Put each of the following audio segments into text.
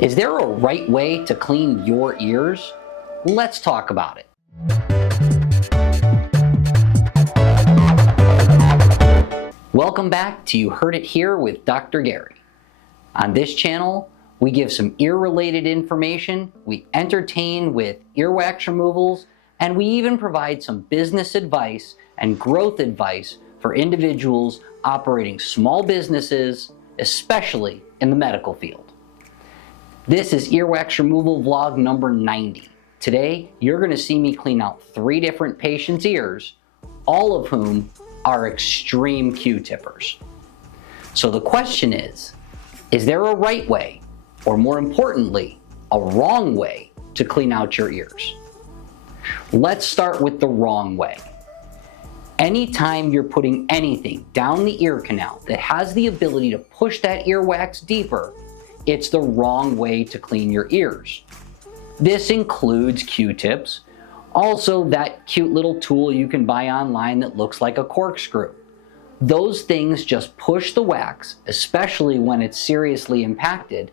Is there a right way to clean your ears? Let's talk about it. Welcome back to You Heard It Here with Dr. Gary. On this channel, we give some ear-related information, we entertain with earwax removals, and we even provide some business advice and growth advice for individuals operating small businesses, especially in the medical field. This is earwax removal vlog number 90. Today, you're going to see me clean out 3 different patients' ears, all of whom are extreme Q-tippers. So the question is there a right way, or more importantly, a wrong way to clean out your ears? Let's start with the wrong way. Anytime you're putting anything down the ear canal that has the ability to push that earwax deeper, it's the wrong way to clean your ears. This includes Q-tips, also that cute little tool you can buy online that looks like a corkscrew. Those things just push the wax, especially when it's seriously impacted,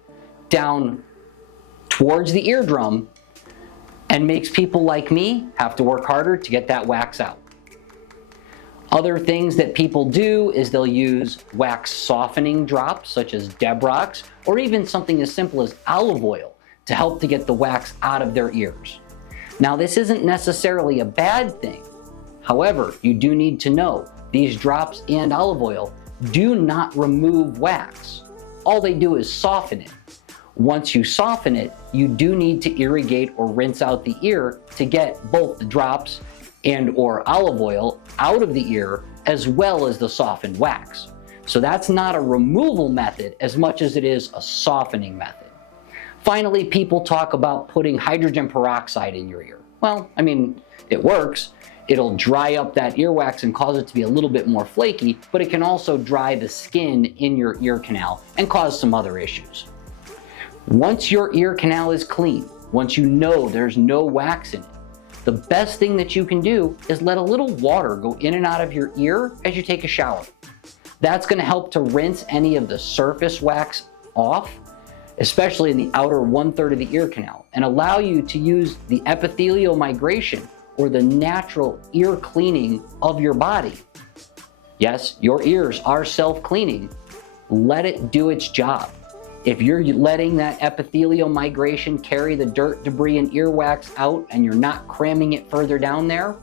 down towards the eardrum and makes people like me have to work harder to get that wax out. Other things that people do is they'll use wax softening drops such as Debrox, or even something as simple as olive oil to help to get the wax out of their ears. Now, this isn't necessarily a bad thing. However, you do need to know these drops and olive oil do not remove wax. All they do is soften it. Once you soften it, you do need to irrigate or rinse out the ear to get both the drops and or olive oil out of the ear, as well as the softened wax. So that's not a removal method as much as it is a softening method. Finally, people talk about putting hydrogen peroxide in your ear. Well, I mean, it works. It'll dry up that earwax and cause it to be a little bit more flaky, but it can also dry the skin in your ear canal and cause some other issues. Once your ear canal is clean, once you know there's no wax in it, the best thing that you can do is let a little water go in and out of your ear as you take a shower. That's going to help to rinse any of the surface wax off, especially in the outer 1/3 of the ear canal, and allow you to use the epithelial migration, or the natural ear cleaning of your body. Yes, your ears are self-cleaning. Let it do its job. If you're letting that epithelial migration carry the dirt, debris, and earwax out, and you're not cramming it further down there,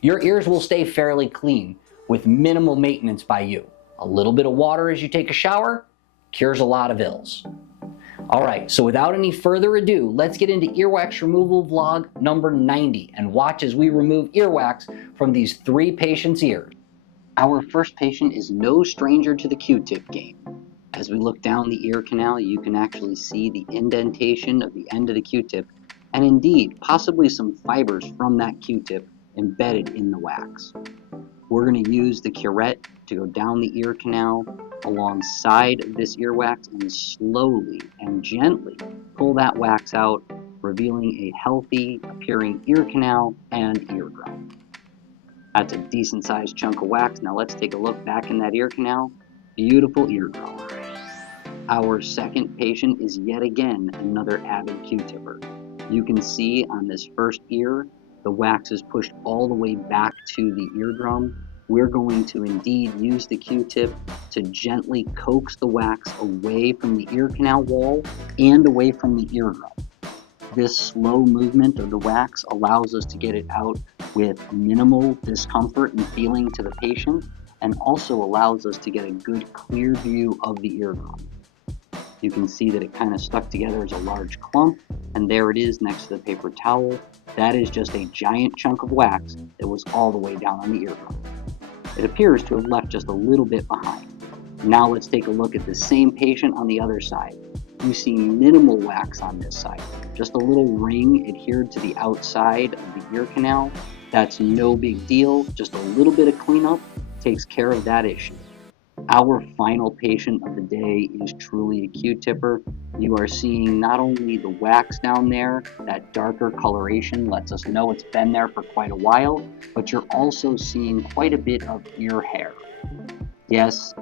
your ears will stay fairly clean with minimal maintenance by you. A little bit of water as you take a shower cures a lot of ills. All right, so without any further ado, let's get into earwax removal vlog number 90 and watch as we remove earwax from these 3 patients' ears. Our first patient is no stranger to the Q-tip game. As we look down the ear canal, you can actually see the indentation of the end of the Q-tip, and indeed, possibly some fibers from that Q-tip embedded in the wax. We're going to use the curette to go down the ear canal alongside this earwax and slowly and gently pull that wax out, revealing a healthy appearing ear canal and eardrum. That's a decent sized chunk of wax. Now let's take a look back in that ear canal. Beautiful eardrum. Our second patient is yet again another avid Q-tipper. You can see on this first ear, the wax is pushed all the way back to the eardrum. We're going to indeed use the Q-tip to gently coax the wax away from the ear canal wall and away from the eardrum. This slow movement of the wax allows us to get it out with minimal discomfort and feeling to the patient, and also allows us to get a good clear view of the eardrum. You can see that it kind of stuck together as a large clump, and there it is next to the paper towel. That is just a giant chunk of wax that was all the way down on the eardrum. It appears to have left just a little bit behind. Now let's take a look at the same patient on the other side. You see minimal wax on this side, just a little ring adhered to the outside of the ear canal. That's no big deal, just a little bit of cleanup takes care of that issue. Our final patient of the day is truly a Q-tipper. You are seeing not only the wax down there, that darker coloration lets us know it's been there for quite a while, but you're also seeing quite a bit of ear hair. Yes,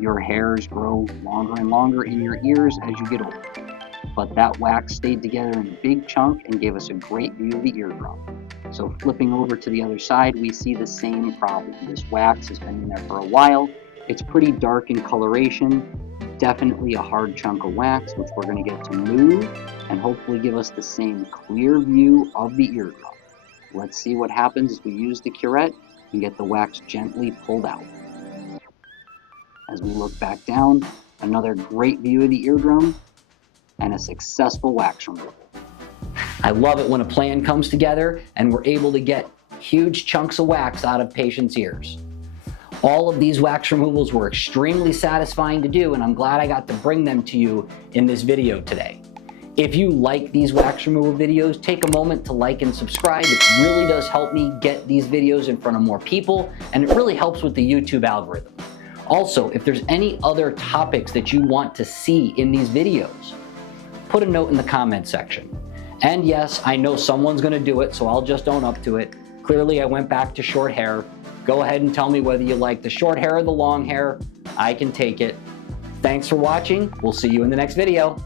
your hairs grow longer and longer in your ears as you get older. but that wax stayed together in a big chunk and gave us a great view of the eardrum. So flipping over to the other side, we see the same problem. This wax has been in there for a while. It's pretty dark in coloration, definitely a hard chunk of wax, which we're going to get to move and hopefully give us the same clear view of the eardrum. Let's see what happens as we use the curette and get the wax gently pulled out. As we look back down, another great view of the eardrum and a successful wax removal. I love it when a plan comes together and we're able to get huge chunks of wax out of patients' ears. All of these wax removals were extremely satisfying to do, and I'm glad I got to bring them to you in this video today. If you like these wax removal videos, take a moment to like and subscribe. It really does help me get these videos in front of more people, and it really helps with the YouTube algorithm. Also, if there's any other topics that you want to see in these videos, put a note in the comment section. And yes, I know someone's gonna do it, so I'll just own up to it. Clearly, I went back to short hair. Go ahead and tell me whether you like the short hair or the long hair. I can take it. Thanks for watching. We'll see you in the next video.